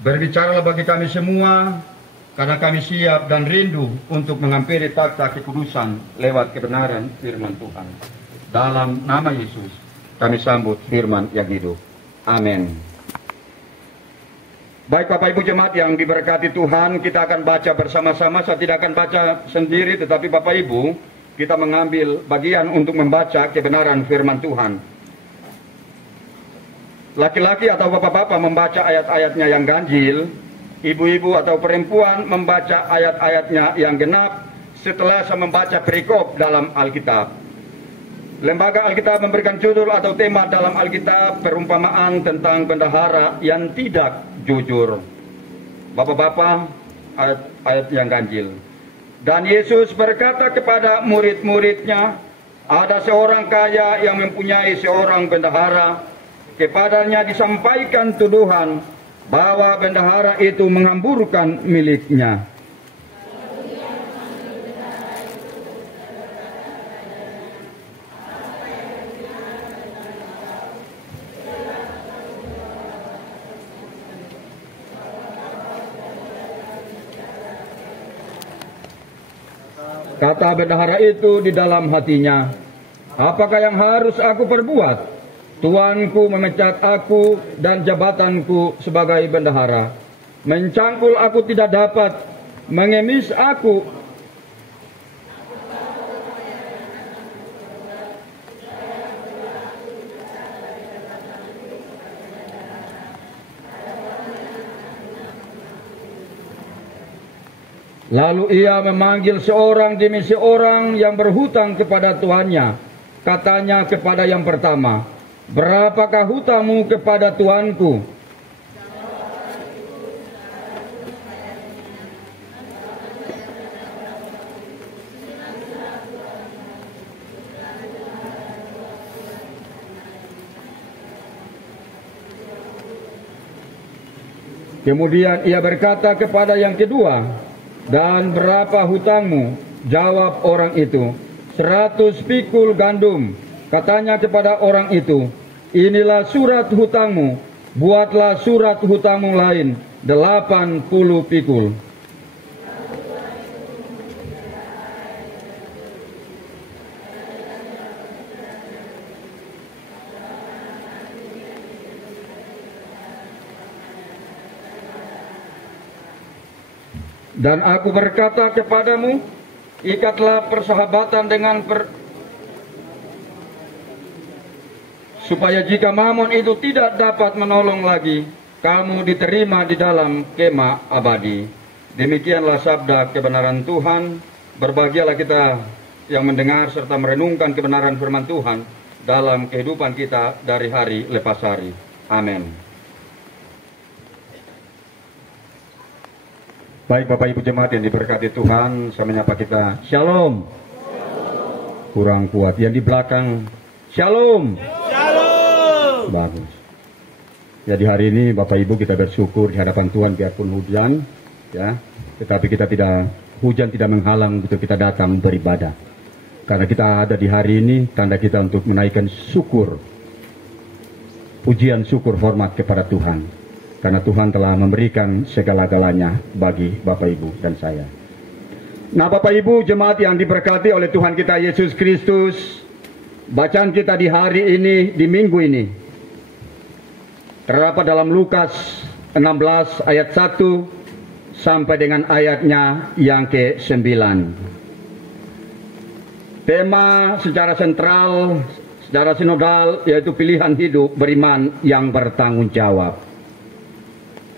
Berbicaralah bagi kami semua, karena kami siap dan rindu untuk menghampiri takhta kekudusan lewat kebenaran firman Tuhan. Dalam nama Yesus, kami sambut firman yang hidup. Amin. Baik Bapak Ibu jemaat yang diberkati Tuhan, kita akan baca bersama-sama. Saya tidak akan baca sendiri, tetapi Bapak Ibu, kita mengambil bagian untuk membaca kebenaran firman Tuhan. Laki-laki atau bapak-bapak membaca ayat-ayatnya yang ganjil, ibu-ibu atau perempuan membaca ayat-ayatnya yang genap setelah saya membaca perikop dalam Alkitab. Lembaga Alkitab memberikan judul atau tema dalam Alkitab perumpamaan tentang bendahara yang tidak jujur. Bapak-bapak, ayat-ayat yang ganjil. Dan Yesus berkata kepada murid-muridnya, ada seorang kaya yang mempunyai seorang bendahara. Kepadanya disampaikan tuduhan bahwa bendahara itu menghamburkan miliknya. Kata bendahara itu di dalam hatinya, apakah yang harus aku perbuat? Tuanku memecat aku dan jabatanku sebagai bendahara. Mencangkul aku tidak dapat, mengemis aku. Lalu ia memanggil seorang demi seorang yang berhutang kepada tuannya. Katanya kepada yang pertama, berapakah hutangmu kepada tuanku? Kemudian ia berkata kepada yang kedua, dan berapa hutangmu? Jawab orang itu, 100 pikul gandum. Katanya kepada orang itu, inilah surat hutangmu, buatlah surat hutangmu lain, 80 pikul. Dan aku berkata kepadamu, ikatlah persahabatan dengan supaya jika Mammon itu tidak dapat menolong lagi, kamu diterima di dalam kemah abadi. Demikianlah sabda kebenaran Tuhan. Berbahagialah kita yang mendengar serta merenungkan kebenaran firman Tuhan dalam kehidupan kita dari hari lepas hari. Amin. Baik Bapak Ibu jemaat yang diberkati Tuhan, saya menyapa kita, Shalom. Kurang kuat. Yang di belakang, Shalom. Shalom. Bagus. Jadi hari ini Bapak Ibu kita bersyukur di hadapan Tuhan biarpun hujan, ya, tetapi kita tidak, hujan tidak menghalang untuk kita datang beribadah. Karena kita ada di hari ini, tanda kita untuk menaikkan syukur, pujian syukur hormat kepada Tuhan. Karena Tuhan telah memberikan segala-galanya bagi Bapak Ibu dan saya. Nah Bapak Ibu jemaat yang diberkati oleh Tuhan kita Yesus Kristus, bacaan kita di hari ini, di minggu ini, terdapat dalam Lukas 16 ayat 1 sampai dengan ayatnya yang ke-9. Tema secara sentral, secara sinodal, yaitu pilihan hidup beriman yang bertanggung jawab.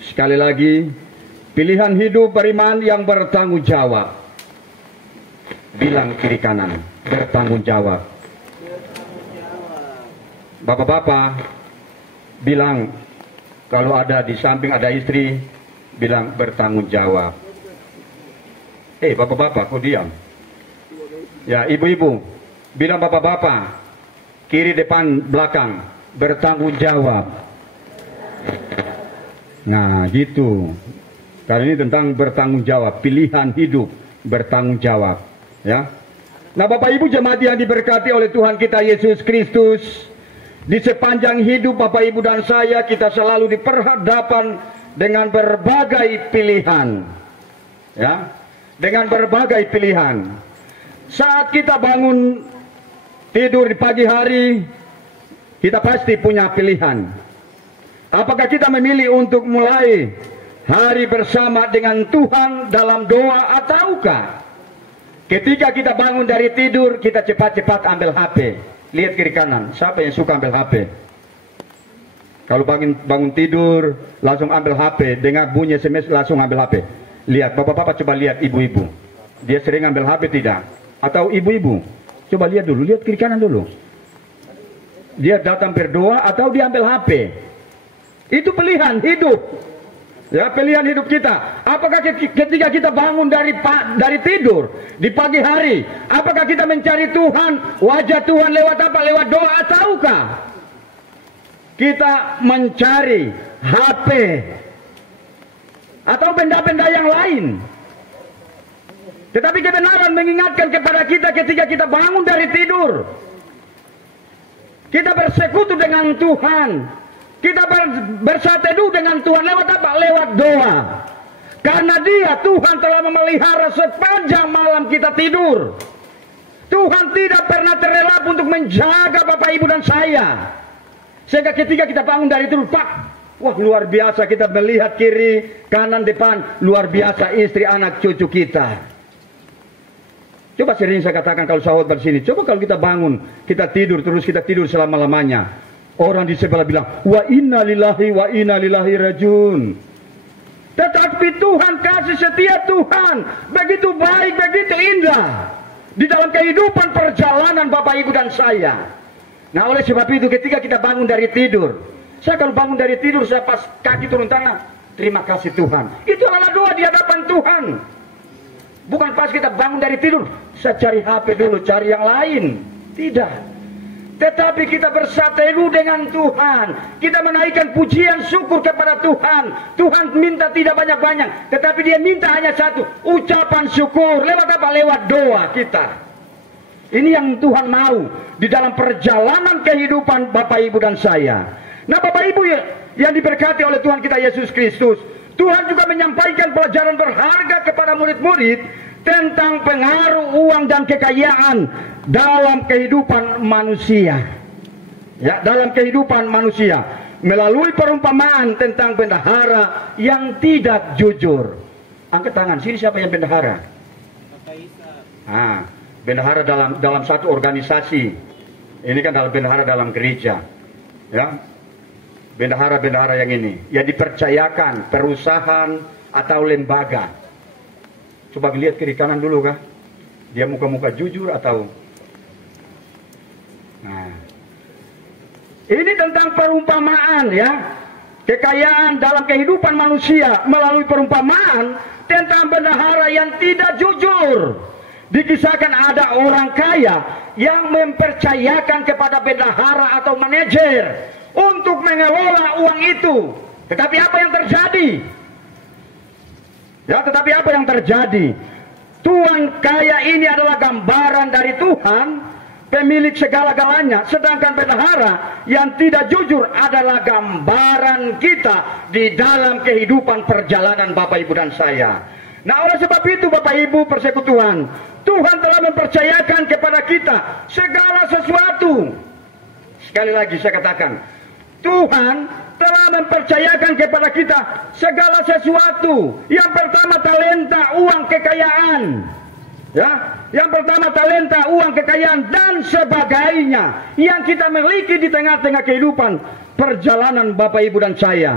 Sekali lagi, pilihan hidup beriman yang bertanggung jawab. Bilang kiri kanan, bertanggung jawab. Bapak-bapak, bilang kalau ada di samping ada istri, bilang bertanggung jawab. Bapak-bapak, kok diam? Ya, ibu-ibu, bilang bapak-bapak, kiri, depan, belakang, bertanggung jawab. Nah gitu. Kali ini tentang bertanggung jawab, pilihan hidup bertanggung jawab, ya. Nah Bapak Ibu jemaat yang diberkati oleh Tuhan kita Yesus Kristus, di sepanjang hidup Bapak Ibu dan saya kita selalu diperhadapkan dengan berbagai pilihan. Ya, dengan berbagai pilihan. Saat kita bangun tidur di pagi hari, kita pasti punya pilihan. Apakah kita memilih untuk mulai hari bersama dengan Tuhan dalam doa, ataukah ketika kita bangun dari tidur kita cepat-cepat ambil HP? Lihat kiri kanan, siapa yang suka ambil HP? Kalau bangun tidur langsung ambil HP, dengar bunyi SMS langsung ambil HP. Lihat, bapak-bapak coba lihat ibu-ibu, dia sering ambil HP tidak? Atau ibu-ibu, coba lihat dulu, lihat kiri kanan dulu. Dia datang berdoa atau dia ambil HP? Itu pilihan hidup. Ya, pilihan hidup kita. Apakah ketika kita bangun dari tidur di pagi hari, apakah kita mencari Tuhan, wajah Tuhan lewat apa? Lewat doa, ataukah kita mencari HP atau benda-benda yang lain? Tetapi kebenaran mengingatkan kepada kita ketika kita bangun dari tidur, kita bersekutu dengan Tuhan. Kita bersateduh dengan Tuhan lewat apa? Lewat doa. Karena dia, Tuhan telah memelihara sepanjang malam kita tidur. Tuhan tidak pernah terlelap untuk menjaga Bapak, Ibu, dan saya. Sehingga ketika kita bangun dari tidur, Pak, wah luar biasa, kita melihat kiri, kanan, depan, luar biasa istri, anak, cucu kita. Coba sering saya katakan kalau sahabat bersini, coba kalau kita bangun, kita tidur, terus kita tidur selama-lamanya. Orang di sebelah bilang, wa inna lillahi rajiun. Tetapi Tuhan kasih setia Tuhan begitu baik, begitu indah di dalam kehidupan perjalanan Bapak, Ibu, dan saya. Nah, oleh sebab itu ketika kita bangun dari tidur, saya kalau bangun dari tidur, saya pas kaki turun tanah, terima kasih Tuhan. Itu adalah doa di hadapan Tuhan. Bukan pas kita bangun dari tidur, saya cari HP dulu, cari yang lain. Tidak. Tetapi kita bersateduh dengan Tuhan. Kita menaikkan pujian syukur kepada Tuhan. Tuhan minta tidak banyak-banyak, tetapi dia minta hanya satu, ucapan syukur. Lewat apa? Lewat doa kita. Ini yang Tuhan mau di dalam perjalanan kehidupan Bapak, Ibu, dan saya. Nah, Bapak, Ibu yang diberkati oleh Tuhan kita Yesus Kristus, Tuhan juga menyampaikan pelajaran berharga kepada murid-murid tentang pengaruh uang dan kekayaan dalam kehidupan manusia. Ya, dalam kehidupan manusia melalui perumpamaan tentang bendahara yang tidak jujur. Angkat tangan, sini siapa yang bendahara? Bendahara dalam satu organisasi. Ini kan dalam bendahara dalam gereja. Ya. Bendahara-bendahara yang ini yang dipercayakan perusahaan atau lembaga. Coba lihat kiri kanan dulu kah? Dia muka-muka jujur atau? Nah, ini tentang perumpamaan ya. Kekayaan dalam kehidupan manusia melalui perumpamaan tentang bendahara yang tidak jujur. Dikisahkan ada orang kaya yang mempercayakan kepada bendahara atau manajer untuk mengelola uang itu. Tetapi apa yang terjadi? Ya, tetapi apa yang terjadi? Tuan kaya ini adalah gambaran dari Tuhan, pemilik segala-galanya. Sedangkan bendahara yang tidak jujur adalah gambaran kita di dalam kehidupan perjalanan Bapak, Ibu, dan saya. Nah, oleh sebab itu Bapak, Ibu, persekutuan, Tuhan telah mempercayakan kepada kita segala sesuatu. Sekali lagi saya katakan, Tuhan telah mempercayakan kepada kita segala sesuatu. Yang pertama talenta, uang, kekayaan. Ya, yang pertama talenta, uang, kekayaan, dan sebagainya yang kita miliki di tengah-tengah kehidupan perjalanan Bapak, Ibu, dan saya.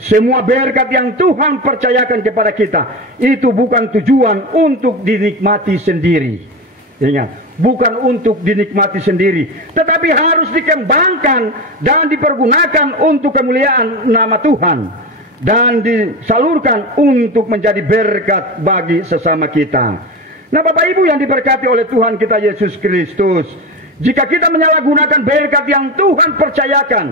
Semua berkat yang Tuhan percayakan kepada kita itu bukan tujuan untuk dinikmati sendiri. Ingat, bukan untuk dinikmati sendiri, tetapi harus dikembangkan dan dipergunakan untuk kemuliaan nama Tuhan dan disalurkan untuk menjadi berkat bagi sesama kita. Nah, Bapak, Ibu yang diberkati oleh Tuhan kita Yesus Kristus, jika kita menyalahgunakan berkat yang Tuhan percayakan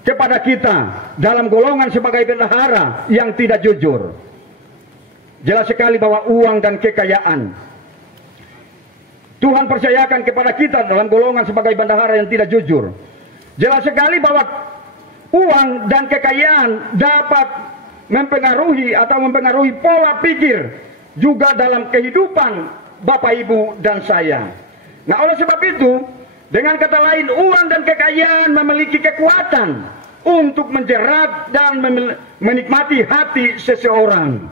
kepada kita dalam golongan sebagai bendahara yang tidak jujur, jelas sekali bahwa uang dan kekayaan Tuhan percayakan kepada kita dalam golongan sebagai bendahara yang tidak jujur. Jelas sekali bahwa uang dan kekayaan dapat mempengaruhi atau mempengaruhi pola pikir juga dalam kehidupan Bapak Ibu dan saya. Nah, oleh sebab itu, dengan kata lain, uang dan kekayaan memiliki kekuatan untuk menjerat dan menikmati hati seseorang.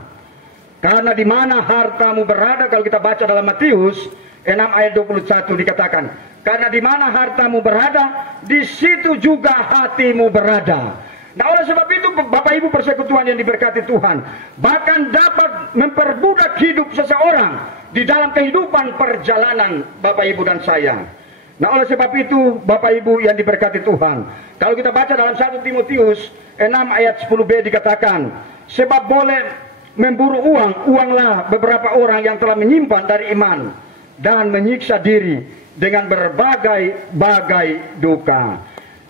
Karena di mana hartamu berada, kalau kita baca dalam Matius 6 ayat 21 dikatakan, karena di mana hartamu berada, di situ juga hatimu berada. Nah, oleh sebab itu Bapak Ibu persekutuan yang diberkati Tuhan, bahkan dapat memperbudak hidup seseorang di dalam kehidupan perjalanan Bapak Ibu dan saya. Nah, oleh sebab itu Bapak Ibu yang diberkati Tuhan, kalau kita baca dalam 1 Timotius 6 ayat 10b dikatakan, sebab boleh memburu uang, uanglah beberapa orang yang telah menyimpan dari iman dan menyiksa diri dengan berbagai-bagai duka.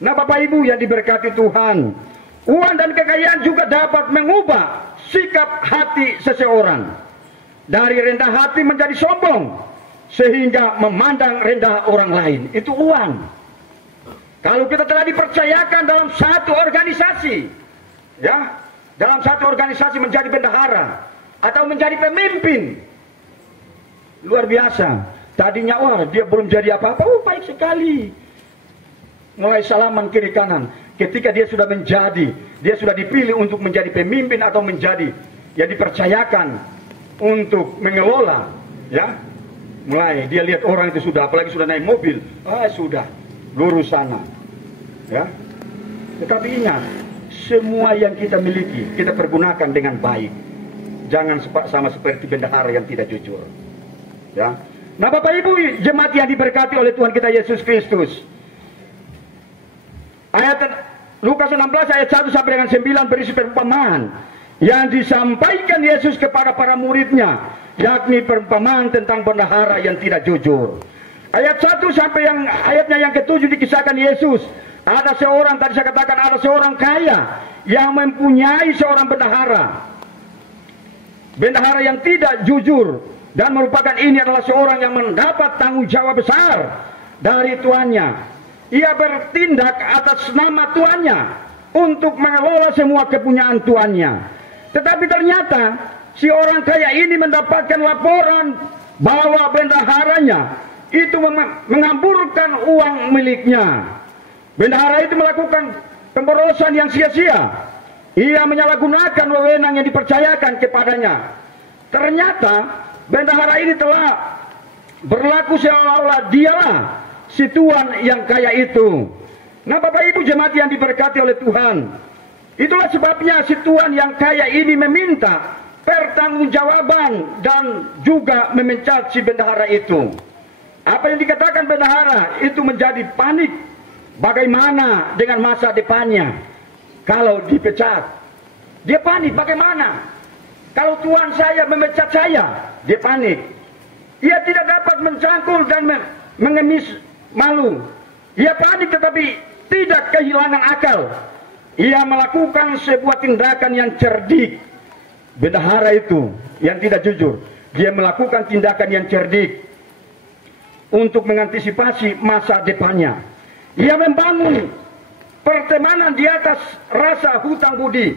Nah, Bapak Ibu yang diberkati Tuhan, uang dan kekayaan juga dapat mengubah sikap hati seseorang dari rendah hati menjadi sombong sehingga memandang rendah orang lain. Itu uang. Kalau kita telah dipercayakan dalam satu organisasi, ya, dalam satu organisasi menjadi bendahara atau menjadi pemimpin, luar biasa. Tadinya wah dia belum jadi apa-apa, baik sekali. Mulai salaman kiri kanan. Ketika dia sudah menjadi, dia sudah dipilih untuk menjadi pemimpin atau menjadi yang dipercayakan untuk mengelola, ya. Mulai dia lihat orang itu sudah, apalagi sudah naik mobil, sudah lurus sana, ya. Tetapi ingat, semua yang kita miliki kita pergunakan dengan baik. Jangan sama seperti bendahara yang tidak jujur, ya. Nah, Bapak Ibu jemaat yang diberkati oleh Tuhan kita Yesus Kristus, ayat Lukas 16 ayat 1 sampai dengan 9 berisi perumpamaan yang disampaikan Yesus kepada para muridnya, yakni perumpamaan tentang bendahara yang tidak jujur. Ayat 1 sampai yang ayatnya yang ke-7 dikisahkan Yesus. Ada seorang, tadi saya katakan ada seorang kaya yang mempunyai seorang bendahara. Bendahara yang tidak jujur, dan merupakan ini adalah seorang yang mendapat tanggung jawab besar dari tuannya. Ia bertindak atas nama tuannya untuk mengelola semua kepunyaan tuannya. Tetapi ternyata si orang kaya ini mendapatkan laporan bahwa bendaharanya itu mengamburkan uang miliknya. Bendahara itu melakukan pemborosan yang sia-sia. Ia menyalahgunakan wewenang yang dipercayakan kepadanya. Ternyata bendahara ini telah berlaku seolah-olah dialah si tuan yang kaya itu. Nah, Bapak Ibu jemaat yang diberkati oleh Tuhan, itulah sebabnya si tuan yang kaya ini meminta pertanggungjawaban dan juga memecat si bendahara itu. Apa yang dikatakan bendahara itu menjadi panik. Bagaimana dengan masa depannya kalau dipecat? Dia panik. Bagaimana kalau tuan saya memecat saya? Dia panik. Ia tidak dapat mencangkul dan mengemis malu. Ia panik tetapi tidak kehilangan akal. Ia melakukan sebuah tindakan yang cerdik. Bendahara itu yang tidak jujur, dia melakukan tindakan yang cerdik untuk mengantisipasi masa depannya. Ia membangun pertemanan di atas rasa hutang budi.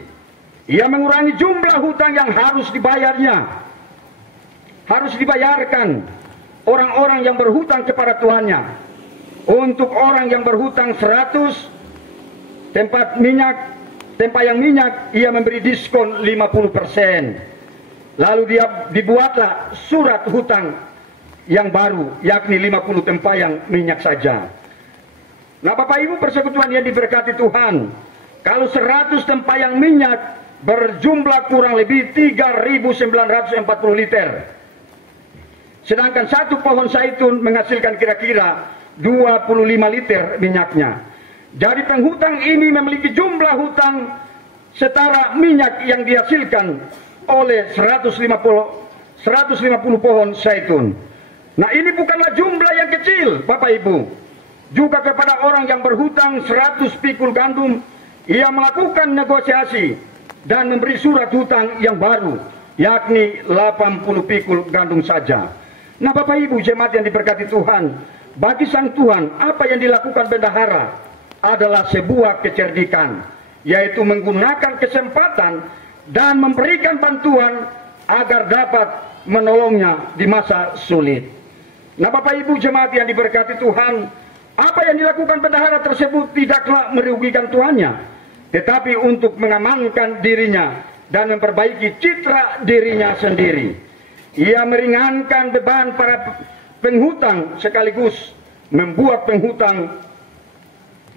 Ia mengurangi jumlah hutang yang harus dibayarnya. Harus dibayarkan orang-orang yang berhutang kepada tuannya. Untuk orang yang berhutang 100 tempat yang minyak, ia memberi diskon 50%. Lalu dia dibuatlah surat hutang yang baru, yakni 50 tempayang minyak saja. Nah, Bapak Ibu persekutuan yang diberkati Tuhan, kalau 100 tempayang minyak berjumlah kurang lebih 3.940 liter. Sedangkan satu pohon zaitun menghasilkan kira-kira 25 liter minyaknya. Jadi penghutang ini memiliki jumlah hutang setara minyak yang dihasilkan oleh 150 pohon zaitun. Nah, ini bukanlah jumlah yang kecil, Bapak Ibu. Juga kepada orang yang berhutang 100 pikul gandum, ia melakukan negosiasi dan memberi surat hutang yang baru, yakni 80 pikul gandum saja. Nah, Bapak Ibu jemaat yang diberkati Tuhan, bagi sang Tuhan apa yang dilakukan bendahara adalah sebuah kecerdikan, yaitu menggunakan kesempatan dan memberikan bantuan agar dapat menolongnya di masa sulit. Nah, Bapak Ibu jemaat yang diberkati Tuhan, apa yang dilakukan bendahara tersebut tidaklah merugikan tuannya, tetapi untuk mengamankan dirinya dan memperbaiki citra dirinya sendiri. Ia meringankan beban para penghutang sekaligus membuat penghutang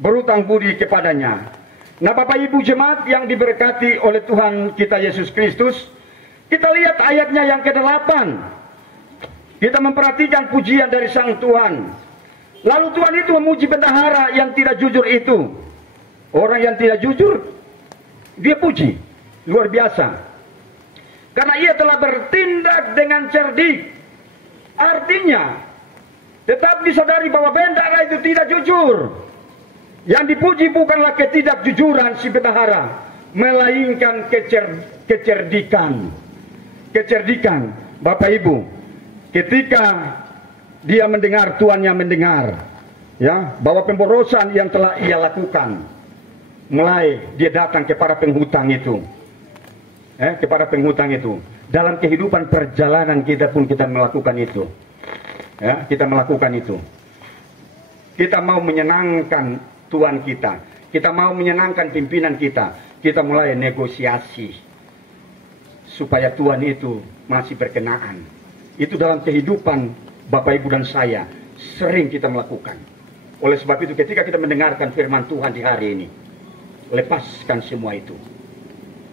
berhutang budi kepadanya. Nah, Bapak Ibu jemaat yang diberkati oleh Tuhan kita Yesus Kristus, kita lihat ayatnya yang ke-8. Kita memperhatikan pujian dari Sang Tuhan. Lalu Tuhan itu memuji bendahara yang tidak jujur itu. Orang yang tidak jujur, dia puji. Luar biasa. Karena ia telah bertindak dengan cerdik. Artinya, tetap disadari bahwa bendahara itu tidak jujur. Yang dipuji bukanlah ketidakjujuran si bendahara, melainkan kecerdikan. Kecerdikan, Bapak Ibu. Ketika dia mendengar, tuannya mendengar, ya, bahwa pemborosan yang telah ia lakukan, mulai dia datang kepada penghutang itu, kepada penghutang itu. Dalam kehidupan perjalanan kita pun kita melakukan itu, ya, kita melakukan itu. Kita mau menyenangkan tuan kita, kita mau menyenangkan pimpinan kita mulai negosiasi supaya tuan itu masih berkenaan. Itu dalam kehidupan Bapak Ibu dan saya sering kita melakukan. Oleh sebab itu ketika kita mendengarkan firman Tuhan di hari ini, lepaskan semua itu.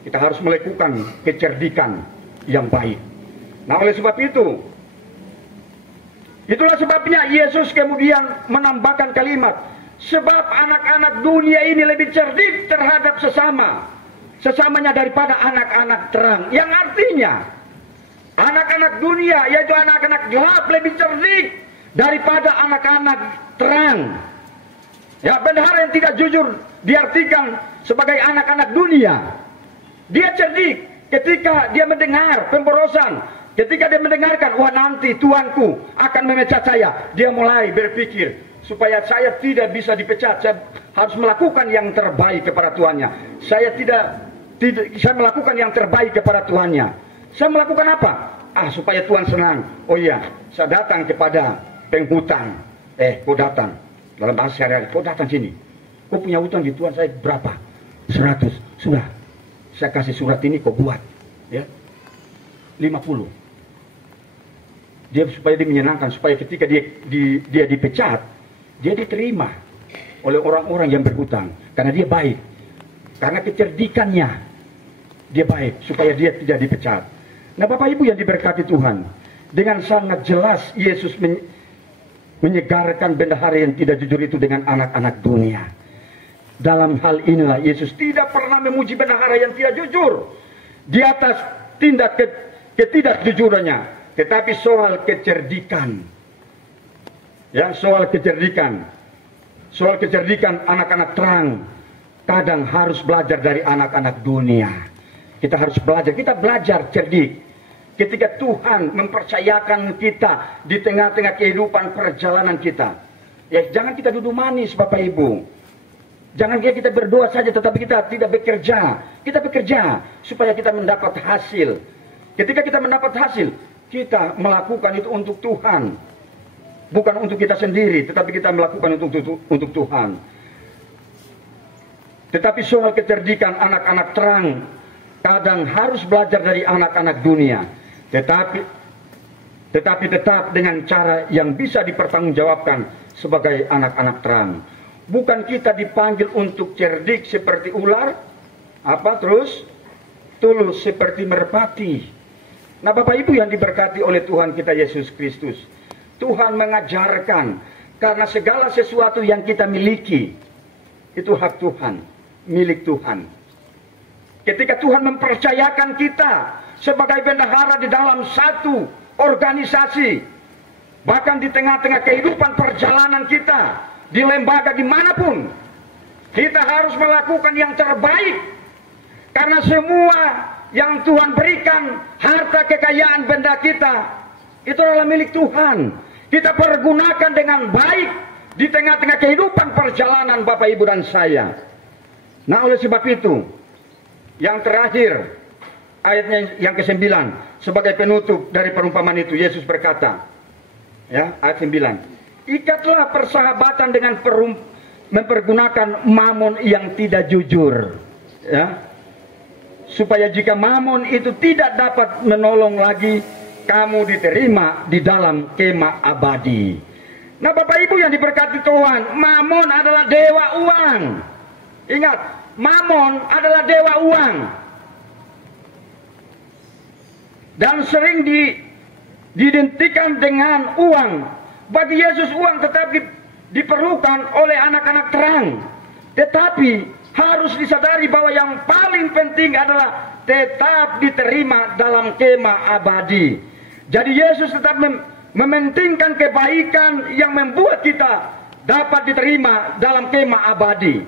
Kita harus melakukan kecerdikan yang baik. Nah, oleh sebab itu, itulah sebabnya Yesus kemudian menambahkan kalimat, sebab anak-anak dunia ini lebih cerdik terhadap sesamanya daripada anak-anak terang. Yang artinya, anak-anak dunia, yaitu anak-anak gelap, lebih cerdik daripada anak-anak terang. Ya, bendahara yang tidak jujur diartikan sebagai anak-anak dunia. Dia cerdik ketika dia mendengar pemborosan, ketika dia mendengarkan, wah nanti tuanku akan memecat saya. Dia mulai berpikir, supaya saya tidak bisa dipecat, saya harus melakukan yang terbaik kepada tuannya. Saya melakukan yang terbaik kepada tuannya. Saya melakukan apa? Supaya Tuhan senang. Oh iya, saya datang kepada penghutang. Kau datang. Dalam bahasa sehari-hari, kau datang sini. Kau punya hutang di Tuhan saya berapa? 100. Sudah. Saya kasih surat ini kau buat. Ya. 50. Supaya dia menyenangkan. Supaya ketika dia dipecat, dia diterima oleh orang-orang yang berhutang. Karena dia baik. Karena kecerdikannya, dia baik. Supaya dia tidak dipecat. Nah, Bapak Ibu yang diberkati Tuhan, dengan sangat jelas Yesus menyegarkan bendahara yang tidak jujur itu dengan anak-anak dunia. Dalam hal inilah Yesus tidak pernah memuji bendahara yang tidak jujur di atas tindak ketidakjujurannya, tetapi soal kecerdikan. Ya, soal kecerdikan anak-anak terang kadang harus belajar dari anak-anak dunia. Kita harus belajar, kita belajar cerdik. Ketika Tuhan mempercayakan kita di tengah-tengah kehidupan perjalanan kita. Ya, jangan kita duduk manis Bapak Ibu. Jangan kita berdoa saja tetapi kita tidak bekerja. Kita bekerja supaya kita mendapat hasil. Ketika kita mendapat hasil, kita melakukan itu untuk Tuhan. Bukan untuk kita sendiri, tetapi kita melakukan untuk Tuhan. Tetapi soal kecerdikan anak-anak terang kadang harus belajar dari anak-anak dunia. Tetapi tetap dengan cara yang bisa dipertanggungjawabkan sebagai anak-anak terang. Bukan kita dipanggil untuk cerdik seperti ular, tulus seperti merpati. Nah, Bapak Ibu yang diberkati oleh Tuhan kita Yesus Kristus, Tuhan mengajarkan karena segala sesuatu yang kita miliki itu hak Tuhan, milik Tuhan. Ketika Tuhan mempercayakan kita sebagai bendahara di dalam satu organisasi, bahkan di tengah-tengah kehidupan perjalanan kita, di lembaga dimanapun, kita harus melakukan yang terbaik. Karena semua yang Tuhan berikan, harta kekayaan benda kita, itu adalah milik Tuhan. Kita pergunakan dengan baik di tengah-tengah kehidupan perjalanan Bapak Ibu dan saya. Nah, oleh sebab itu, yang terakhir, ayatnya yang ke-9 sebagai penutup dari perumpamaan itu. Yesus berkata, ya, ayat 9, ikatlah persahabatan dengan mempergunakan mamon yang tidak jujur, ya, supaya jika mamon itu tidak dapat menolong lagi, kamu diterima di dalam kemah abadi. Nah, Bapak Ibu yang diberkati Tuhan, mamon adalah dewa uang. Ingat, mamon adalah dewa uang. Dan sering diidentikan dengan uang. Bagi Yesus uang tetap diperlukan oleh anak-anak terang. Tetapi harus disadari bahwa yang paling penting adalah tetap diterima dalam kemah abadi. Jadi Yesus tetap mementingkan kebaikan yang membuat kita dapat diterima dalam kemah abadi.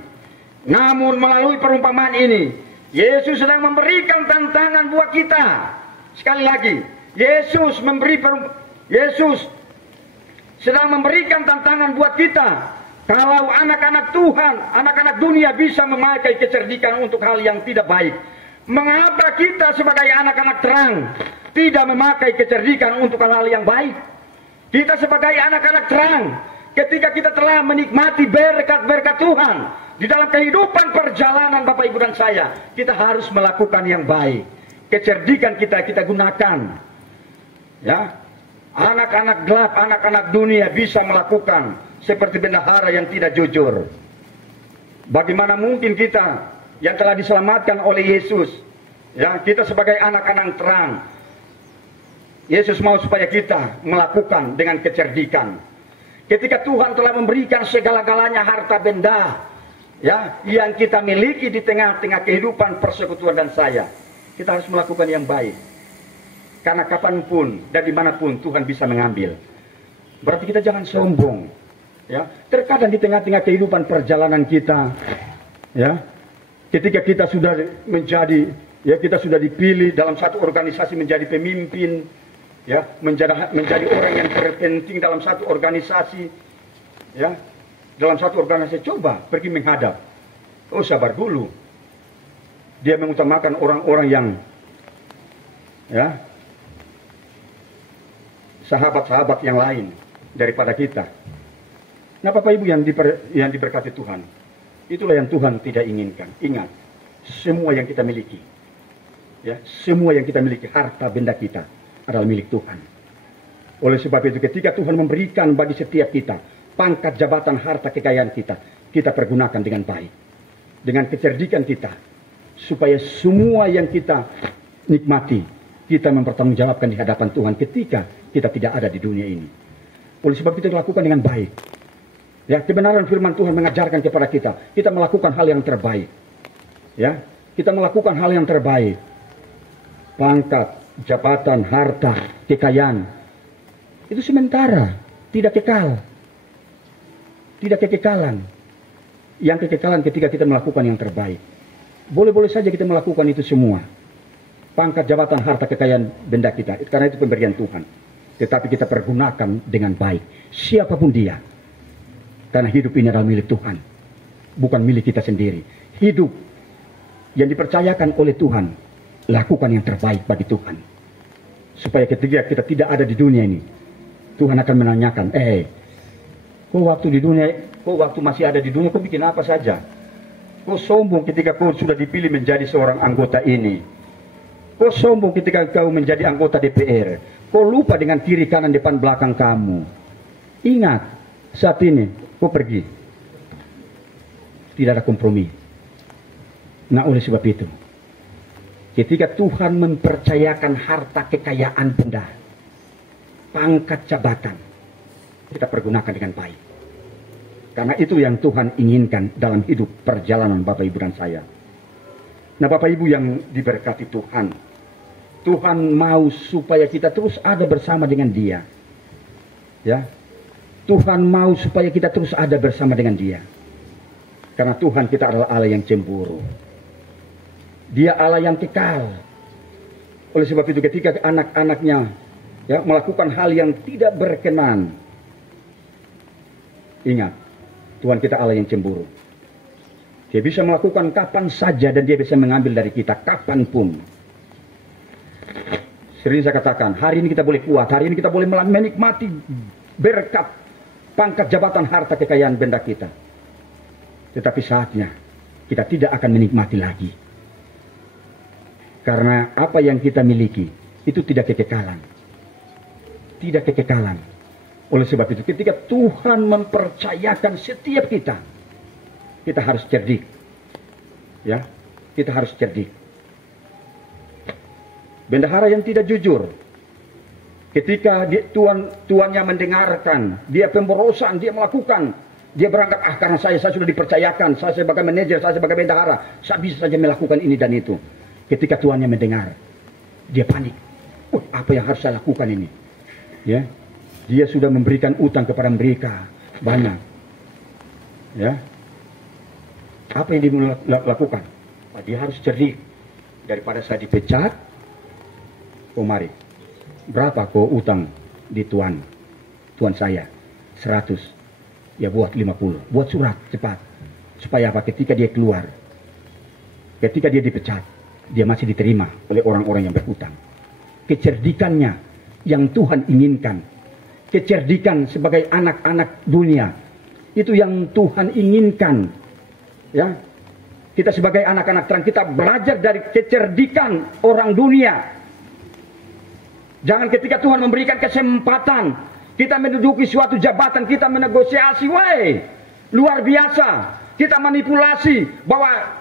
Namun melalui perumpamaan ini, Yesus sedang memberikan tantangan buat kita. Sekali lagi, Yesus sedang memberikan tantangan buat kita. Kalau anak-anak Tuhan, anak-anak dunia bisa memakai kecerdikan untuk hal yang tidak baik, mengapa kita sebagai anak-anak terang tidak memakai kecerdikan untuk hal-hal yang baik? Kita sebagai anak-anak terang, ketika kita telah menikmati berkat-berkat Tuhan di dalam kehidupan perjalanan Bapak Ibu dan saya, kita harus melakukan yang baik. Kecerdikan kita gunakan. Ya, anak-anak gelap, anak-anak dunia bisa melakukan seperti bendahara yang tidak jujur. Bagaimana mungkin kita yang telah diselamatkan oleh Yesus, ya, kita sebagai anak-anak terang, Yesus mau supaya kita melakukan dengan kecerdikan. Ketika Tuhan telah memberikan segala-galanya harta benda, ya, yang kita miliki di tengah-tengah kehidupan persekutuan dan saya, kita harus melakukan yang baik. Karena kapanpun dan dimanapun Tuhan bisa mengambil. Berarti kita jangan sombong. Ya, terkadang di tengah-tengah kehidupan perjalanan kita, ya, ketika kita sudah menjadi, ya, kita sudah dipilih dalam satu organisasi menjadi pemimpin, ya, menjadi orang yang terpenting dalam satu organisasi, ya, dalam satu organisasi, coba pergi menghadap. Oh, sabar dulu. Dia mengutamakan orang-orang yang, ya, sahabat-sahabat yang lain daripada kita. Nah, Bapak Ibu yang diberkati Tuhan, itulah yang Tuhan tidak inginkan. Ingat, semua yang kita miliki, ya, semua yang kita miliki, harta benda kita adalah milik Tuhan. Oleh sebab itu, ketika Tuhan memberikan bagi setiap kita pangkat, jabatan, harta, kekayaan kita pergunakan dengan baik, dengan kecerdikan kita, supaya semua yang kita nikmati, kita mempertanggungjawabkan di hadapan Tuhan ketika kita tidak ada di dunia ini. Oleh sebab itu, kita lakukan dengan baik. Ya, kebenaran firman Tuhan mengajarkan kepada kita melakukan hal yang terbaik. Ya, kita melakukan hal yang terbaik. Pangkat, jabatan, harta, kekayaan, itu sementara, tidak kekal. Tidak kekekalan. Yang kekekalan ketika kita melakukan yang terbaik. Boleh-boleh saja kita melakukan itu semua. Pangkat, jabatan, harta, kekayaan, benda kita, karena itu pemberian Tuhan. Tetapi kita pergunakan dengan baik. Siapapun dia. Karena hidup ini adalah milik Tuhan. Bukan milik kita sendiri. Hidup yang dipercayakan oleh Tuhan, lakukan yang terbaik bagi Tuhan. Supaya ketika kita tidak ada di dunia ini, Tuhan akan menanyakan, kau waktu di dunia, kau waktu masih ada di dunia, kau bikin apa saja? Kau sombong ketika kau sudah dipilih menjadi seorang anggota ini. Kau sombong ketika kau menjadi anggota DPR. Kau lupa dengan kiri, kanan, depan, belakang kamu. Ingat, saat ini kau pergi. Tidak ada kompromi. Nah, oleh sebab itu, ketika Tuhan mempercayakan harta, kekayaan, benda, pangkat, jabatan, kita pergunakan dengan baik. Karena itu yang Tuhan inginkan dalam hidup perjalanan Bapak Ibu dan saya. Nah, Bapak Ibu yang diberkati Tuhan, Tuhan mau supaya kita terus ada bersama dengan Dia. Ya, Tuhan mau supaya kita terus ada bersama dengan Dia. Karena Tuhan kita adalah Allah yang cemburu. Dia Allah yang kekal. Oleh sebab itu, ketika anak-anaknya, ya, melakukan hal yang tidak berkenan, ingat, Tuhan kita Allah yang cemburu. Dia bisa melakukan kapan saja dan Dia bisa mengambil dari kita kapanpun. Sering saya katakan, hari ini kita boleh kuat, hari ini kita boleh menikmati berkat, pangkat, jabatan, harta, kekayaan, benda kita. Tetapi saatnya kita tidak akan menikmati lagi. Karena apa yang kita miliki itu tidak kekekalan. Tidak kekekalan. Oleh sebab itu ketika Tuhan mempercayakan setiap kita harus cerdik. Ya, kita harus cerdik. Bendahara yang tidak jujur, ketika tuannya mendengarkan, dia pemborosan, dia melakukan, dia berangkat, karena saya sudah dipercayakan, saya sebagai manajer, saya sebagai bendahara, saya bisa saja melakukan ini dan itu. Ketika tuannya mendengar, dia panik. Apa yang harus saya lakukan ini? Ya, dia sudah memberikan utang kepada mereka banyak. Ya, apa yang dia lakukan? Dia harus cerdik. Daripada saya dipecat, mari, berapa kau utang di tuan saya? 100. Ya buat 50. Buat surat cepat. Supaya apa? Ketika dia keluar, ketika dia dipecat, dia masih diterima oleh orang-orang yang berhutang. Kecerdikannya yang Tuhan inginkan. Kecerdikan sebagai anak-anak dunia. Itu yang Tuhan inginkan. Ya, kita sebagai anak-anak terang, kita belajar dari kecerdikan orang dunia. Jangan ketika Tuhan memberikan kesempatan, kita menduduki suatu jabatan, kita menegosiasi, luar biasa. Kita manipulasi bahwa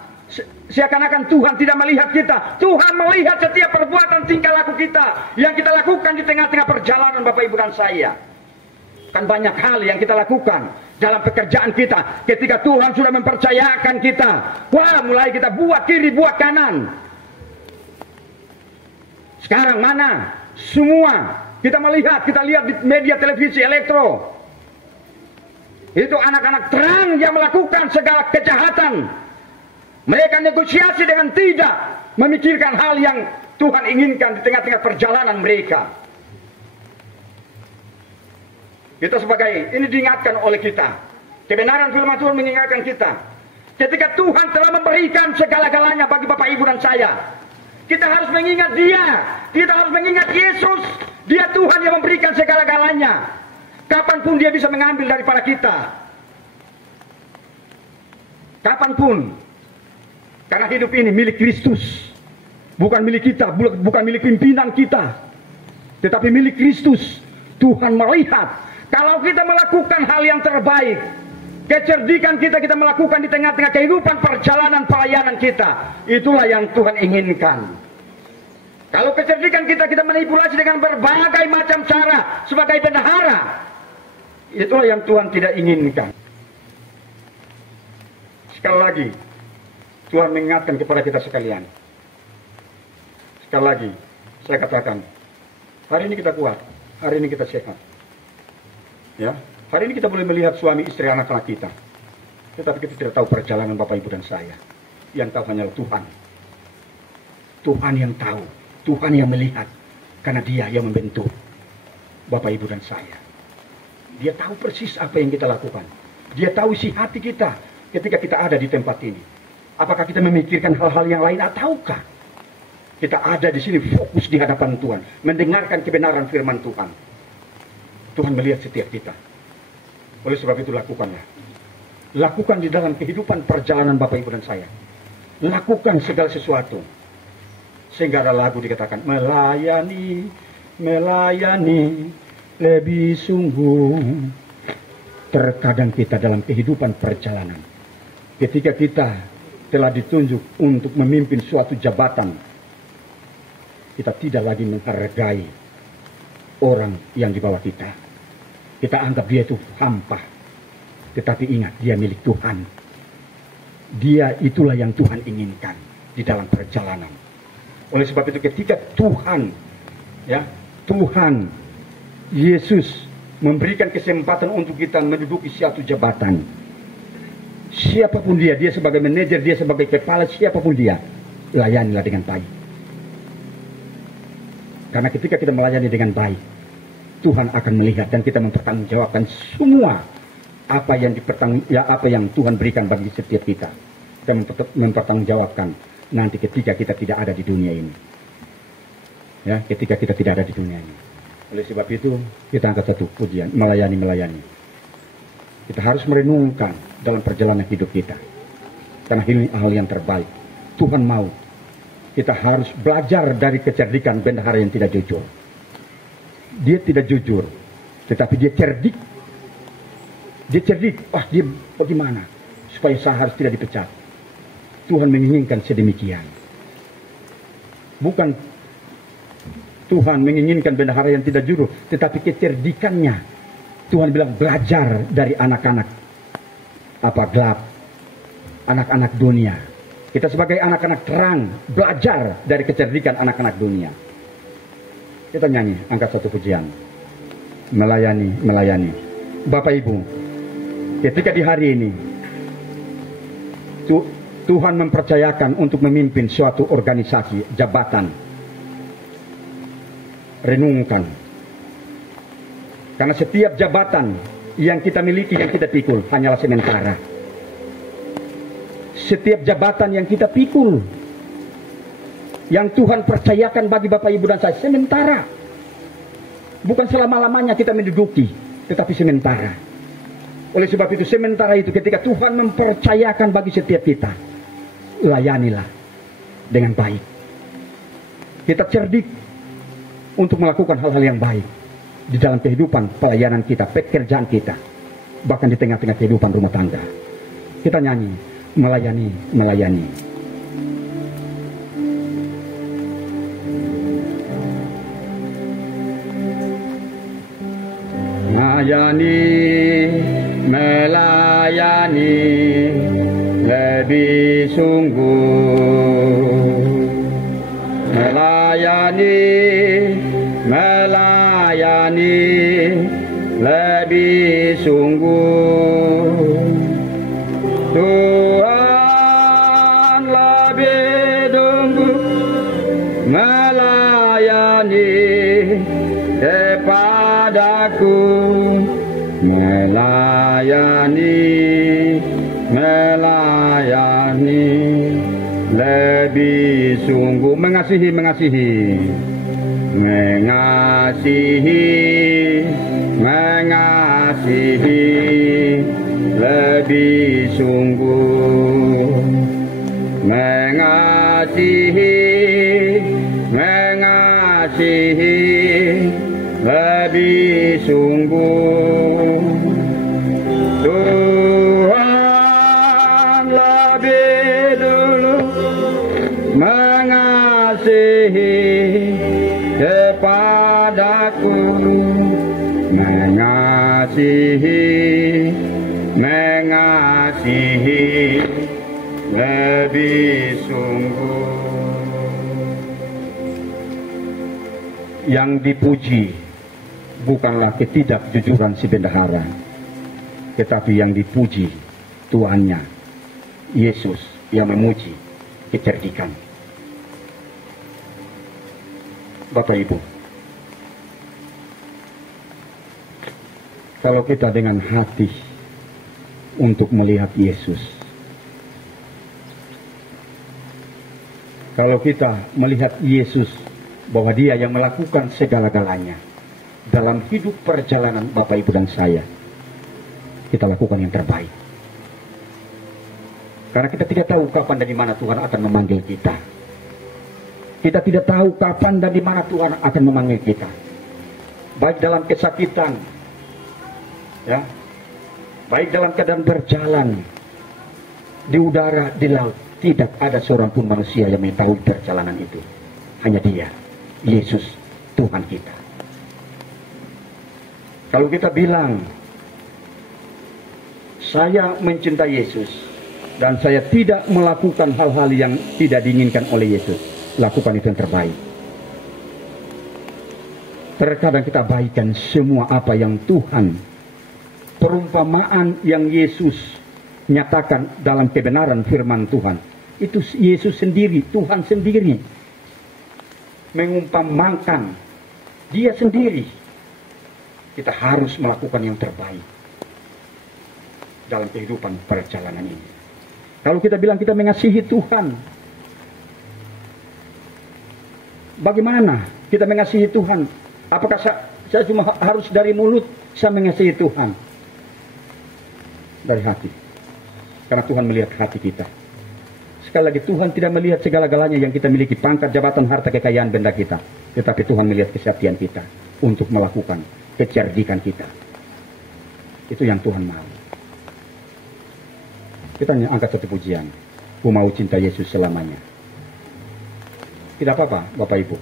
seakan-akan Tuhan tidak melihat kita. Tuhan melihat setiap perbuatan tingkah laku kita yang kita lakukan di tengah-tengah perjalanan, Bapak Ibu dan saya. Kan banyak hal yang kita lakukan dalam pekerjaan kita. Ketika Tuhan sudah mempercayakan kita, mulai kita buat kiri, buat kanan. Sekarang mana? Semua kita melihat, kita lihat di media televisi elektro. Itu anak-anak terang yang melakukan segala kejahatan. Mereka negosiasi dengan tidak memikirkan hal yang Tuhan inginkan di tengah-tengah perjalanan mereka. Kita sebagai, ini diingatkan oleh kita. Kebenaran firman Tuhan mengingatkan kita. Ketika Tuhan telah memberikan segala-galanya bagi Bapak Ibu dan saya, kita harus mengingat Dia. Kita harus mengingat Yesus. Dia Tuhan yang memberikan segala-galanya. Kapanpun Dia bisa mengambil daripada kita. Kapanpun. Karena hidup ini milik Kristus. Bukan milik kita. Bukan milik pimpinan kita. Tetapi milik Kristus. Tuhan melihat. Kalau kita melakukan hal yang terbaik. Kecerdikan kita melakukan di tengah-tengah kehidupan perjalanan pelayanan kita. Itulah yang Tuhan inginkan. Kalau kecerdikan kita manipulasi dengan berbagai macam cara sebagai bendahara. Itulah yang Tuhan tidak inginkan. Sekali lagi, Tuhan mengingatkan kepada kita sekalian. Sekali lagi, saya katakan, hari ini kita kuat, hari ini kita sehat. Ya, hari ini kita boleh melihat suami, istri, anak-anak kita. Tetapi kita tidak tahu perjalanan Bapak, Ibu, dan saya. Yang tahu hanyalah Tuhan. Tuhan yang tahu. Tuhan yang melihat. Karena Dia yang membentuk Bapak, Ibu, dan saya. Dia tahu persis apa yang kita lakukan. Dia tahu isi hati kita ketika kita ada di tempat ini. Apakah kita memikirkan hal-hal yang lain ataukah kita ada di sini fokus di hadapan Tuhan. Mendengarkan kebenaran firman Tuhan. Tuhan melihat setiap kita. Oleh sebab itu lakukanlah. Lakukan di dalam kehidupan perjalanan Bapak, Ibu, dan saya. Lakukan segala sesuatu. Sehingga ada lagu dikatakan, melayani, melayani, lebih sungguh. Terkadang kita dalam kehidupan perjalanan. Ketika kita telah ditunjuk untuk memimpin suatu jabatan. Kita tidak lagi menghargai orang yang di bawah kita. Kita anggap dia itu hampa. Tetapi ingat, dia milik Tuhan. Dia itulah yang Tuhan inginkan di dalam perjalanan. Oleh sebab itu ketika Tuhan, Tuhan Yesus memberikan kesempatan untuk kita menduduki suatu jabatan. Siapapun dia sebagai manajer, dia sebagai kepala, siapapun dia, layanilah dengan baik. Karena ketika kita melayani dengan baik, Tuhan akan melihat dan kita mempertanggungjawabkan semua apa yang Tuhan berikan bagi setiap kita. Kita mempertanggungjawabkan nanti ketika kita tidak ada di dunia ini. Ya, ketika kita tidak ada di dunia ini. Oleh sebab itu, kita angkat satu pujian, melayani. Kita harus merenungkan dalam perjalanan hidup kita. Karena ini hal yang terbaik. Tuhan mau kita harus belajar dari kecerdikan bendahara yang tidak jujur. Dia tidak jujur, tetapi dia cerdik. Dia cerdik, dia bagaimana supaya saya harus tidak dipecat. Tuhan menginginkan sedemikian. Bukan Tuhan menginginkan bendahara yang tidak jujur, tetapi kecerdikannya. Tuhan bilang belajar dari anak-anak gelap, anak-anak dunia. Kita sebagai anak-anak terang belajar dari kecerdikan anak-anak dunia. Kita nyanyi, angkat satu pujian. Melayani. Bapak Ibu, ketika di hari ini Tuhan mempercayakan untuk memimpin suatu organisasi, jabatan, renungkan. Karena setiap jabatan yang kita miliki, yang kita pikul hanyalah sementara. Setiap jabatan yang kita pikul, yang Tuhan percayakan bagi Bapak Ibu dan saya, sementara. Bukan selama-lamanya kita menduduki, tetapi sementara. Oleh sebab itu, sementara itu ketika Tuhan mempercayakan bagi setiap kita, layanilah dengan baik. Kita cerdik untuk melakukan hal-hal yang baik di dalam kehidupan pelayanan kita, pekerjaan kita, bahkan di tengah-tengah kehidupan rumah tangga. Kita nyanyi, melayani. Melayani, melayani lebih sungguh. Melayani lebih sungguh. Tuhan lebih tunggu melayani kepadaku. Melayani lebih sungguh. Mengasihi lebih sungguh. Mengasihi lebih sungguh. Tuhan lebih dulu mengasihi kepadaku. Mengasihi lebih sungguh. Yang dipuji bukanlah ketidakjujuran si bendahara, tetapi yang dipuji Tuannya, Yesus, yang memuji kecerdikan. Bapak Ibu, kalau kita dengan hati untuk melihat Yesus, kalau kita melihat Yesus bahwa Dia yang melakukan segala-galanya dalam hidup perjalanan Bapak Ibu dan saya, kita lakukan yang terbaik. Karena kita tidak tahu kapan dan di mana Tuhan akan memanggil kita. Kita tidak tahu kapan dan di mana Tuhan akan memanggil kita. Baik dalam kesakitan, ya, baik dalam keadaan berjalan di udara, di laut, tidak ada seorang pun manusia yang mengetahui perjalanan itu. Hanya Dia, Yesus, Tuhan kita. Kalau kita bilang, saya mencintai Yesus dan saya tidak melakukan hal-hal yang tidak diinginkan oleh Yesus, lakukan itu yang terbaik. Terkadang kita abaikan semua apa yang Tuhan, perumpamaan yang Yesus nyatakan dalam kebenaran firman Tuhan. Itu Yesus sendiri, Tuhan sendiri mengumpamakan Dia sendiri. Kita harus melakukan yang terbaik dalam kehidupan perjalanan ini. Kalau kita bilang kita mengasihi Tuhan, bagaimana kita mengasihi Tuhan? Apakah saya cuma harus dari mulut saya mengasihi Tuhan? Dari hati. Karena Tuhan melihat hati kita. Sekali lagi, Tuhan tidak melihat segala-galanya yang kita miliki, pangkat, jabatan, harta, kekayaan, benda kita. Tetapi Tuhan melihat kesetiaan kita untuk melakukan kecerdikan kita. Itu yang Tuhan mau. Kita hanya angkat satu pujian. Ku mau cinta Yesus selamanya. Tidak apa-apa, Bapak Ibu.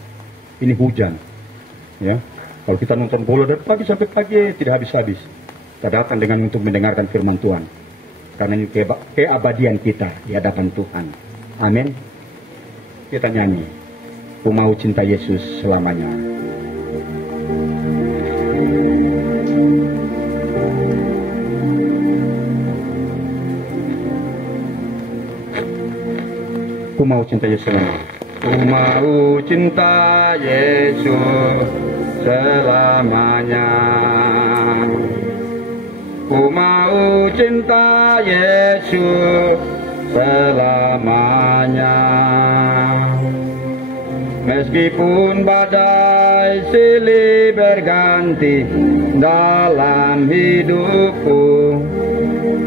Ini hujan. Ya, kalau kita nonton bola dari pagi sampai pagi tidak habis-habis. Kita datang dengan untuk mendengarkan firman Tuhan. Karena ini keabadian kita di hadapan Tuhan. Amin. Kita nyanyi. Ku mau cinta Yesus selamanya. Ku mau cinta Yesus selamanya. Ku mau cinta Yesus selamanya. Ku mau cinta Yesus selamanya. Meskipun badai silih berganti dalam hidupku,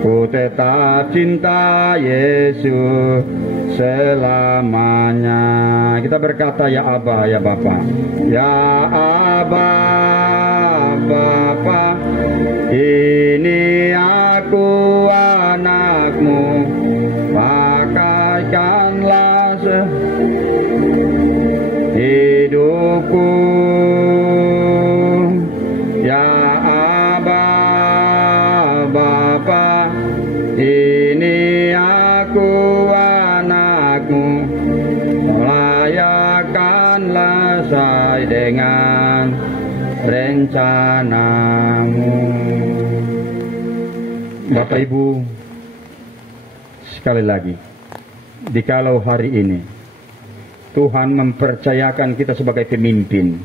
ku tetap cinta Yesus selamanya. Kita berkata, ya Aba, ya Bapa. Ya Aba, Bapa, ini aku anakmu, pakaikanlah hidupku. Ya Aba, Bapa, ini aku anakmu, layakkanlah saya dengan rencanamu. Bapak Ibu, sekali lagi, dikalau hari ini Tuhan mempercayakan kita sebagai pemimpin,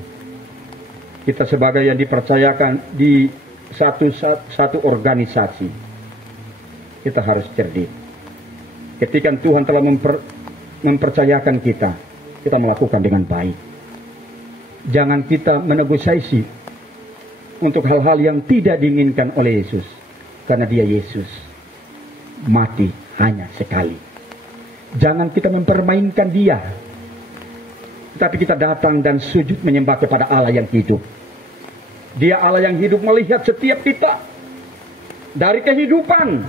kita sebagai yang dipercayakan di satu organisasi, kita harus cerdik. Ketika Tuhan telah mempercayakan kita melakukan dengan baik. Jangan kita menegosiasi untuk hal-hal yang tidak diinginkan oleh Yesus. Karena dia Yesus mati hanya sekali. Jangan kita mempermainkan dia. Tetapi kita datang dan sujud menyembah kepada Allah yang hidup. Dia Allah yang hidup melihat setiap kita. Dari kehidupan,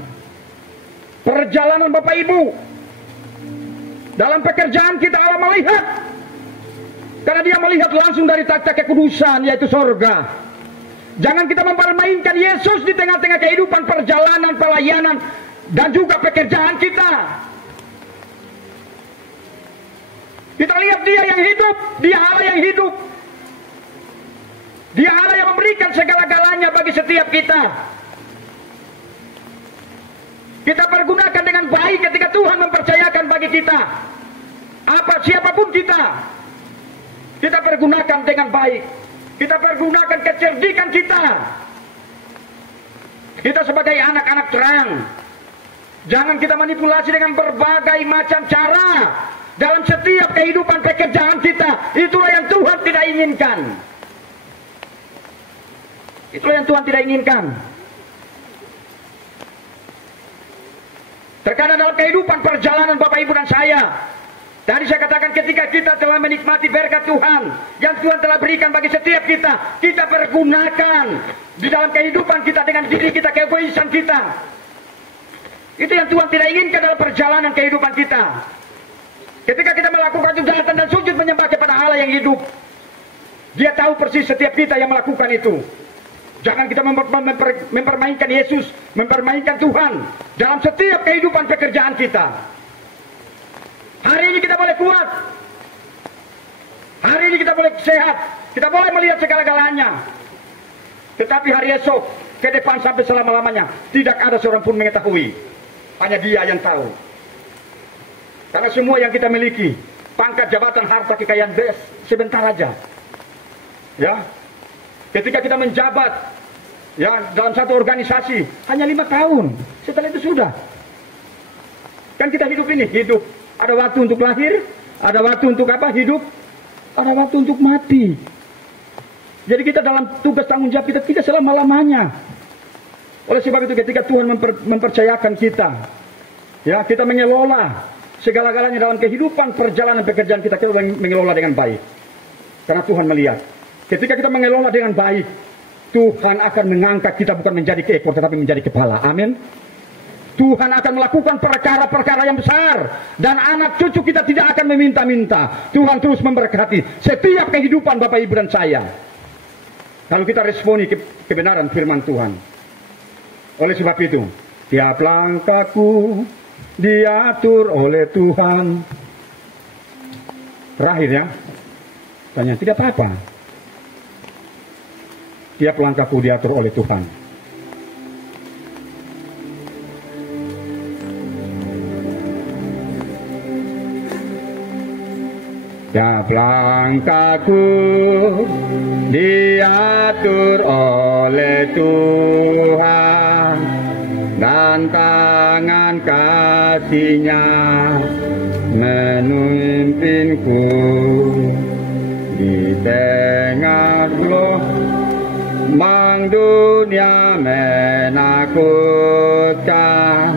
perjalanan Bapak Ibu. Dalam pekerjaan kita Allah melihat. Karena dia melihat langsung dari takhta kekudusan, yaitu sorga. Jangan kita mempermainkan Yesus di tengah-tengah kehidupan, perjalanan, pelayanan, dan juga pekerjaan kita. Kita lihat dia yang hidup, dia Allah yang hidup. Dia Allah yang memberikan segala-galanya bagi setiap kita. Kita pergunakan dengan baik ketika Tuhan mempercayakan bagi kita. Siapapun kita pergunakan dengan baik. Kita pergunakan kecerdikan kita. Kita sebagai anak-anak terang. Jangan kita manipulasi dengan berbagai macam cara dalam setiap kehidupan pekerjaan kita. Itulah yang Tuhan tidak inginkan. Itulah yang Tuhan tidak inginkan. Terkadang dalam kehidupan perjalanan Bapak Ibu dan saya, tadi saya katakan ketika kita telah menikmati berkat Tuhan yang Tuhan telah berikan bagi setiap kita, kita pergunakan di dalam kehidupan kita dengan diri kita, keegoisan kita. Itu yang Tuhan tidak inginkan dalam perjalanan kehidupan kita. Ketika kita melakukan itu, datang dan sujud menyembah kepada Allah yang hidup, dia tahu persis setiap kita yang melakukan itu. Jangan kita mempermainkan Yesus, mempermainkan Tuhan dalam setiap kehidupan pekerjaan kita. Hari ini kita boleh kuat. Hari ini kita boleh sehat. Kita boleh melihat segala-galanya. Tetapi hari esok, ke depan sampai selama-lamanya, tidak ada seorang pun mengetahui. Hanya dia yang tahu. Karena semua yang kita miliki, pangkat, jabatan, harta, kekayaan, sebentar aja. Ya, ketika kita menjabat, ya, dalam satu organisasi, hanya 5 tahun. Setelah itu sudah. Kan kita hidup ini, hidup. Ada waktu untuk lahir, ada waktu untuk apa? Hidup. Ada waktu untuk mati. Jadi kita dalam tugas tanggung jawab kita tidak selama-lamanya. Oleh sebab itu ketika Tuhan mempercayakan kita, ya, kita mengelola segala-galanya dalam kehidupan perjalanan pekerjaan kita mengelola dengan baik. Karena Tuhan melihat, ketika kita mengelola dengan baik, Tuhan akan mengangkat kita bukan menjadi ekor tetapi menjadi kepala. Amin. Tuhan akan melakukan perkara-perkara yang besar. Dan anak cucu kita tidak akan meminta-minta. Tuhan terus memberkati setiap kehidupan Bapak Ibu dan saya. Kalau kita responi kebenaran firman Tuhan. Oleh sebab itu, tiap langkahku diatur oleh Tuhan. Terakhir ya. Tanya, tidak apa-apa. Tiap langkahku diatur oleh Tuhan. Tiap langkahku diatur oleh Tuhan, dan tangan kasih-Nya memimpinku di tengah gelombang dunia menakutkan.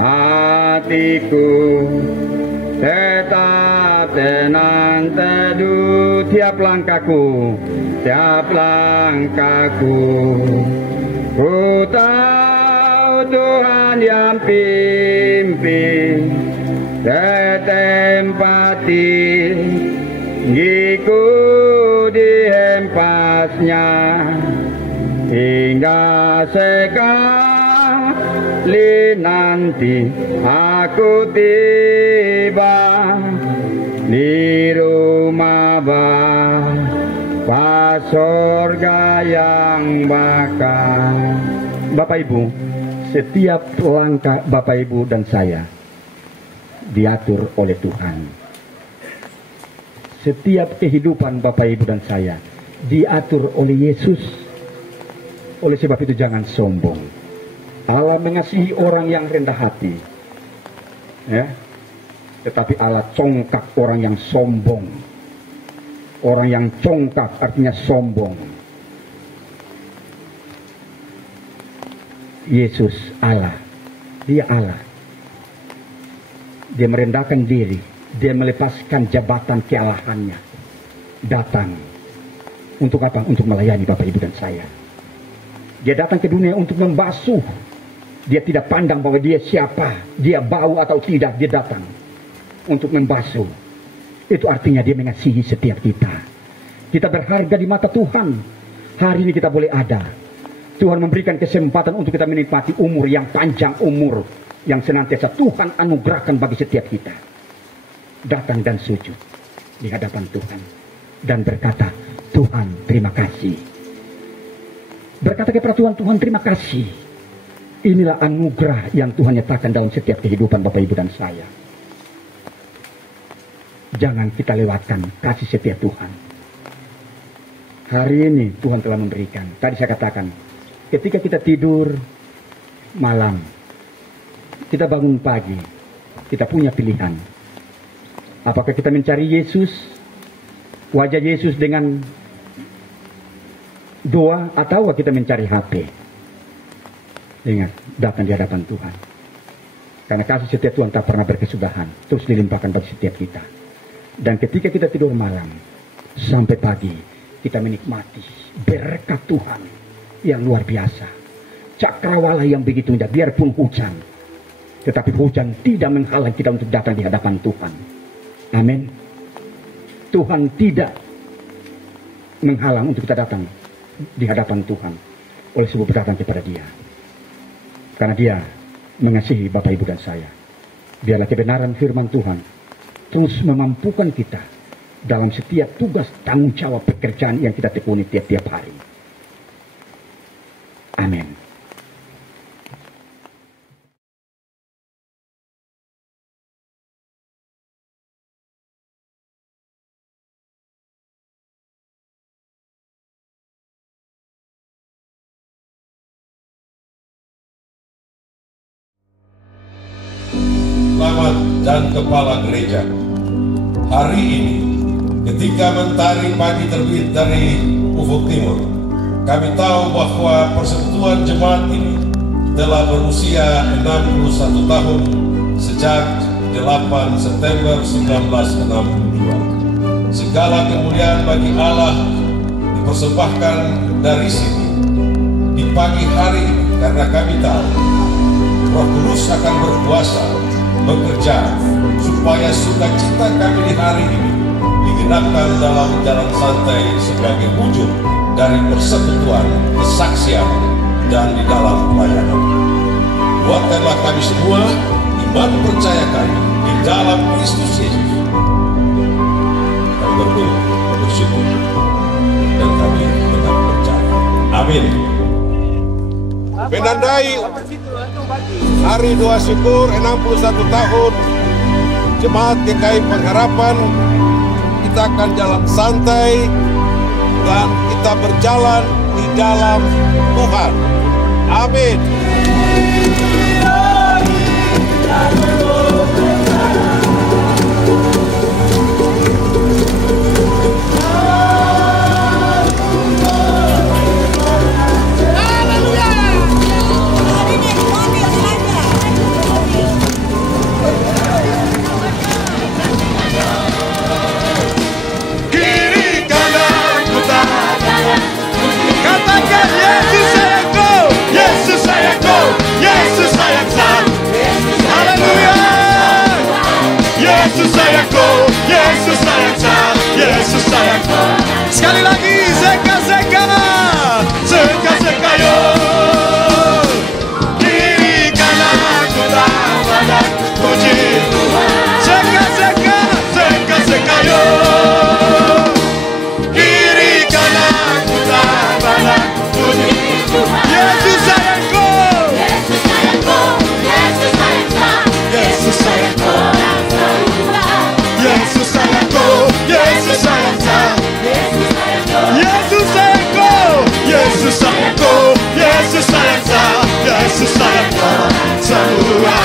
Hatiku tetap tenang teduh. Tiap langkahku ku tahu Tuhan yang pimpin ke tempat tinggiku dihempasnya, hingga sekali nanti aku tiba di rumah Bapa surga yang bakal. Bapak Ibu, setiap langkah Bapak Ibu dan saya diatur oleh Tuhan. Setiap kehidupan Bapak Ibu dan saya diatur oleh Yesus. Oleh sebab itu jangan sombong. Allah mengasihi orang yang rendah hati, ya. Tetapi Allah congkak orang yang sombong. Orang yang congkak artinya sombong. Yesus Allah, Dia Allah. Dia merendahkan diri, Dia melepaskan jabatan kealahannya, datang untuk apa? Untuk melayani Bapak Ibu dan saya. Dia datang ke dunia untuk membasuh. Dia tidak pandang bahwa dia siapa, dia bau atau tidak, dia datang untuk membasuh. Itu artinya dia mengasihi setiap kita. Kita berharga di mata Tuhan. Hari ini kita boleh ada. Tuhan memberikan kesempatan untuk kita menikmati umur yang panjang, umur yang senantiasa Tuhan anugerahkan bagi setiap kita. Datang dan sujud di hadapan Tuhan dan berkata, Tuhan terima kasih. Berkata kepada Tuhan, Tuhan terima kasih. Inilah anugerah yang Tuhan nyatakan dalam setiap kehidupan Bapak Ibu dan saya. Jangan kita lewatkan kasih setia Tuhan. Hari ini Tuhan telah memberikan. Tadi saya katakan, ketika kita tidur malam, kita bangun pagi, kita punya pilihan. Apakah kita mencari Yesus, wajah Yesus dengan doa, atau kita mencari HP? Ingat, datang di hadapan Tuhan. Karena kasih setia Tuhan tak pernah berkesudahan, terus dilimpahkan bagi setiap kita. Dan ketika kita tidur malam, sampai pagi, kita menikmati berkat Tuhan yang luar biasa. Cakrawala yang begitu indah, biarpun hujan. Tetapi hujan tidak menghalang kita untuk datang di hadapan Tuhan. Amin. Tuhan tidak menghalang untuk kita datang di hadapan Tuhan. Oleh sebab datang kepada Dia. Karena Dia mengasihi Bapak Ibu dan saya. Biarlah kebenaran firman Tuhan terus memampukan kita dalam setiap tugas tanggung jawab pekerjaan yang kita tekuni tiap-tiap hari. Amin. Selamat dan Kepala Gereja. Hari ini ketika mentari pagi terbit dari ufuk timur. Kami tahu bahwa persekutuan jemaat ini telah berusia 61 tahun sejak 8 September 1962. Segala kemuliaan bagi Allah dipersembahkan dari sini di pagi hari ini, karena kami tahu Roh Kudus akan berkuasa bekerja supaya sukacita kami di hari ini digenapkan dalam jalan santai sebagai wujud dari persekutuan, kesaksian, dan di dalam pelayanan. Kuatkanlah kami semua iman percaya kami di dalam Kristus Yesus. Kami berdoa, bersyukur, dan kami dengan percaya. Amin. Menandai Hari Doa Syukur 61 tahun Jemaat GKI Pengharapan, kita akan jalan santai dan kita berjalan di dalam Tuhan. Amin. Sekali lagi, zeka zeka, zeka zeka yo. Kiri kanan aku tak puji Tuhan. Zeka zeka, zeka zeka yo. Kiri kanan aku tak puji Tuhan. Yesus sayangku, Yesus sayangku, Yesus sayangku, Yesus sayangku, Yesus sayangku, Yesus sayangku. Yesus sayangku, Yesus sayangku, Yesus sayang saya, Yesus sayang semua.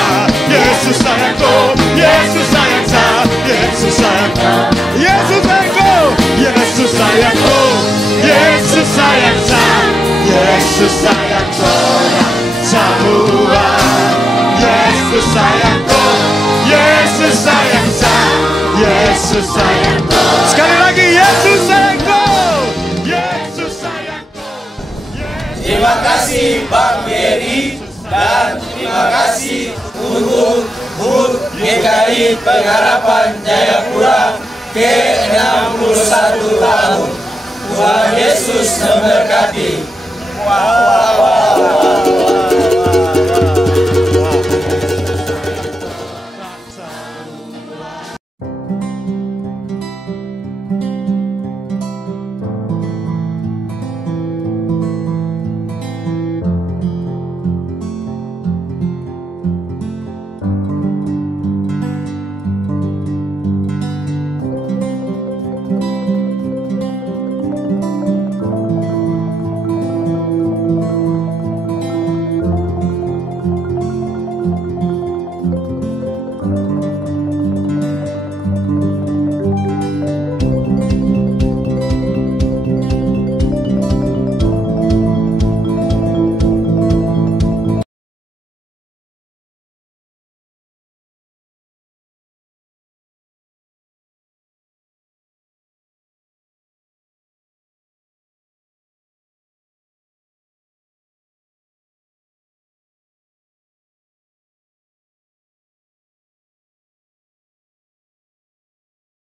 Yesus sayangku, Yesus sayang saya, Yesus sayang, Yesus sayangku, Yesus sayangku, Yesus sayang saya, Yesus sayang semua. Yesus sayangku, Yesus sayang saya, Yesus sayangku. Sekali lagi, Yesus sayangku. Terima kasih Bang Beri dan terima kasih untuk HUT GKI Pengharapan Jayapura ke-61 tahun. Tuhan Yesus memberkati.